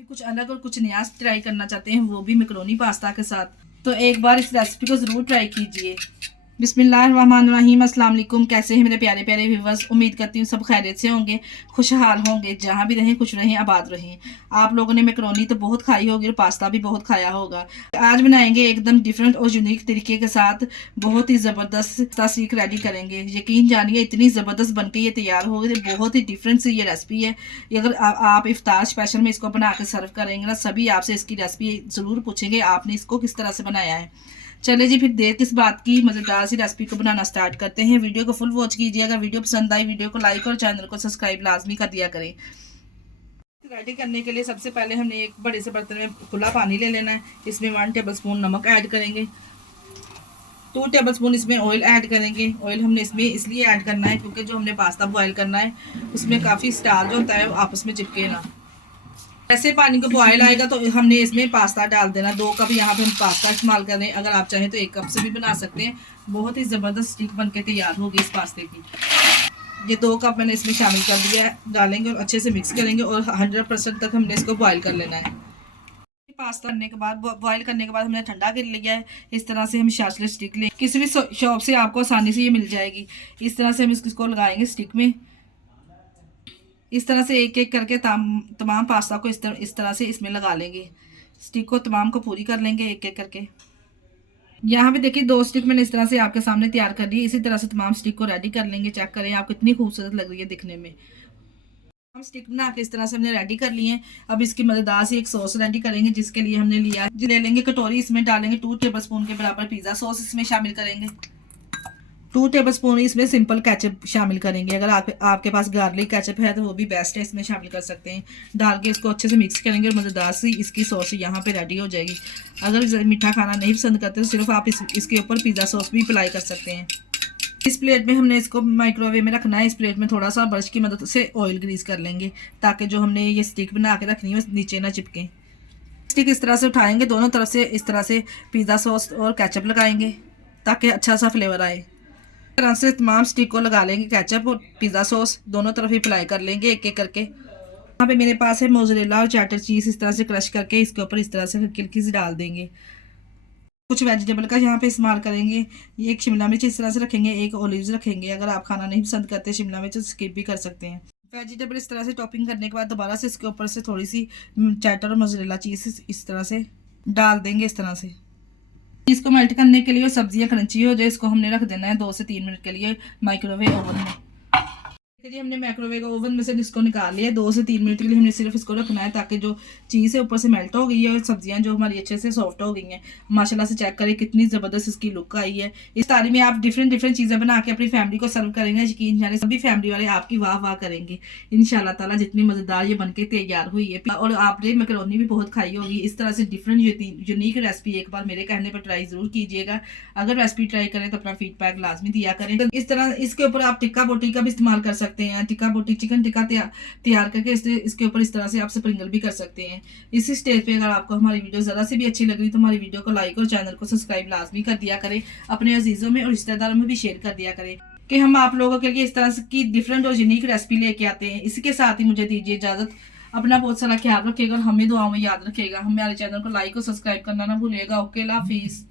भी कुछ अलग और कुछ नया ट्राई करना चाहते हैं, वो भी मैक्रोनी पास्ता के साथ, तो एक बार इस रेसिपी को ज़रूर ट्राई कीजिए। बिस्मिल्लाहिर्रहमानिर्रहीम, अस्सलाम वालेकुम। कैसे हैं मेरे प्यारे प्यारे व्यूवर्स? उम्मीद करती हूँ सब खैरियत से होंगे, खुशहाल होंगे, जहाँ भी रहें खुश रहें, आबाद रहें। आप लोगों ने मैक्रोनी तो बहुत खाई होगी और पास्ता भी बहुत खाया होगा। आज बनाएंगे एकदम डिफरेंट और यूनिक तरीके के साथ, बहुत ही ज़बरदस्त पास्ता सीख रेडी करेंगे। यकीन जानिए इतनी ज़बरदस्त बनके ये तैयार होगी, बहुत ही डिफरेंट सी ये रेसिपी है। अगर आप इफ्तार स्पेशल में इसको बना के सर्व करेंगे ना, सभी आपसे इसकी रेसिपी ज़रूर पूछेंगे आपने इसको किस तरह से बनाया है। चले जी, फिर देर किस बात की, मज़ेदार सी रेसिपी को बनाना स्टार्ट करते हैं। वीडियो को फुल वॉच कीजिए। अगर वीडियो पसंद आई वीडियो को लाइक और चैनल को सब्सक्राइब लाजमी कर दिया करें। रेडी करने के लिए सबसे पहले हमने एक बड़े से बर्तन में खुला पानी ले लेना है। इसमें 1 टेबलस्पून नमक ऐड करेंगे, 2 टेबलस्पून इसमें ऑयल ऐड करेंगे। ऑयल हमने इसमें इसलिए ऐड करना है क्योंकि जो हमने पास्ता बॉयल करना है उसमें काफ़ी स्टार्च होता है, वो आपस में चिपके ना। ऐसे पानी को बॉयल आएगा तो हमने इसमें पास्ता डाल देना। 2 कप यहाँ पे हम पास्ता इस्तेमाल कर रहे हैं, अगर आप चाहें तो 1 कप से भी बना सकते हैं। बहुत ही ज़बरदस्त स्टिक बन के तैयार होगी इस पास्ते की। ये 2 कप मैंने इसमें शामिल कर दिया है, डालेंगे और अच्छे से मिक्स करेंगे और 100% तक हमने इसको बॉयल कर लेना है। पास्ता करने के बाद, बॉयल करने के बाद हमने ठंडा कर लिया है। इस तरह से हम शार्टलेट स्टिक लें, किसी भी शॉप से आपको आसानी से ये मिल जाएगी। इस तरह से हम इसको लगाएंगे स्टिक में। इस तरह से एक एक करके तमाम पास्ता को इस तरह से इसमें लगा लेंगे। स्टिक को तमाम को पूरी कर लेंगे एक एक करके। यहाँ पे देखिए 2 स्टिक मैंने इस तरह से आपके सामने तैयार कर ली। इसी तरह से तमाम स्टिक को रेडी कर लेंगे। चेक करें आप कितनी खूबसूरत लग रही है दिखने में। हम स्टिक बना के इस तरह से हमने रेडी कर लिए हैं। अब इसकी मज़ेदार सी एक सॉस रेडी करेंगे, जिसके लिए हमने लिया ले लेंगे कटोरी। इसमें डालेंगे 2 टेबलस्पून के बराबर पिज़्ज़ा सॉस इसमें शामिल करेंगे। 2 टेबलस्पून इसमें सिंपल केचप शामिल करेंगे। अगर आपके पास गार्लिक केचप है तो वो भी बेस्ट है, इसमें शामिल कर सकते हैं। डाल के इसको अच्छे से मिक्स करेंगे और मज़ेदार सी इसकी सॉस यहाँ पे रेडी हो जाएगी। अगर मीठा खाना नहीं पसंद करते तो सिर्फ आप इसके ऊपर पिज़्ज़ा सॉस भी अप्लाई कर सकते हैं। इस प्लेट में हमने इसको माइक्रोवेव में रखना है। इस प्लेट में थोड़ा सा ब्रश की मदद से ऑयल ग्रीस कर लेंगे, ताकि जो हमने ये स्टिक बना के रखनी है नीचे ना चिपके। स्टिक इस तरह से उठाएंगे, दोनों तरफ से इस तरह से पिज़्ज़ा सॉस और केचप लगाएंगे ताकि अच्छा सा फ्लेवर आए। तरह से तमाम स्टिक को लगा लेंगे। केचप और पिज़्ज़ा सॉस दोनों तरफ ही अप्लाई कर लेंगे एक एक करके। यहाँ पे मेरे पास है मोज़रेला और चैटर चीज़, इस तरह से क्रश करके इसके ऊपर इस तरह से हल्की हल्की से डाल देंगे। कुछ वेजिटेबल का यहाँ पे इस्तेमाल करेंगे। ये एक शिमला मिर्च इस तरह से रखेंगे, एक ऑलिव्स रखेंगे। अगर आप खाना नहीं पसंद करते शिमला मिर्च तो स्किप भी कर सकते हैं। वेजिटेबल इस तरह से टॉपिंग करने के बाद दोबारा से इसके ऊपर से थोड़ी सी चैटर और मोज़रेला चीज़ इस तरह से डाल देंगे। इस तरह से इसको मेल्ट करने के लिए और सब्जियां क्रंची हो जाए, इसको हमने रख देना है 2 से 3 मिनट के लिए माइक्रोवेव ओवन में। देखिए हमने माइक्रोवेव ओवन में से इसको निकाल लिया। 2 से 3 मिनट के लिए हमने सिर्फ इसको रखना है, ताकि जो चीज़ है ऊपर से मेल्ट हो गई है और सब्जियां जो हमारी अच्छे से सॉफ्ट हो गई हैं। माशाल्लाह से चेक करें कितनी ज़बरदस्त इसकी लुक आई है। इस तारी में आप डिफरेंट डिफरेंट चीज़ें बना के अपनी फैमिली को सर्व करेंगे, यकीन जाने सभी फैमिली वाले आपकी वाह वाह करेंगे इंशाल्लाह ताला। जितनी मज़ेदार ये बनके तैयार हुई है, और आपने मैक्रोनी भी बहुत खाई होगी। इस तरह से डिफरेंट यूनिक रेसिपी एक बार मेरे कहने पर ट्राई ज़रूर कीजिएगा। अगर रेसिपी ट्राई करें तो अपना फीडबैक लाजमी दिया करें। तो इस तरह इसके ऊपर आप टिक्का बोटी का भी इस्तेमाल कर सकते हैं। टिक्का बोटी चिकन टिक्का तैयार करके इसके ऊपर इस तरह से आप स्प्रिंकल भी कर सकते हैं। इसी स्टेज पे अगर आपको हमारी वीडियो ज़रा से भी अच्छी लग रही तो हमारी वीडियो को लाइक और चैनल को सब्सक्राइब लाजमी कर दिया करें। अपने अजीज़ों में और रिश्तेदारों में भी शेयर कर दिया करें कि हम आप लोगों के लिए इस तरह की डिफरेंट और यूनिक रेसिपी लेके आते हैं। इसी के साथ ही मुझे दीजिए इजाज़त। अपना बहुत सारा ख्याल रखिएगा और हमें दुआओं में याद रखिएगा। हमारे चैनल को लाइक और सब्सक्राइब करना ना भूलिएगा। ओके, अल्लाह हाफिज़।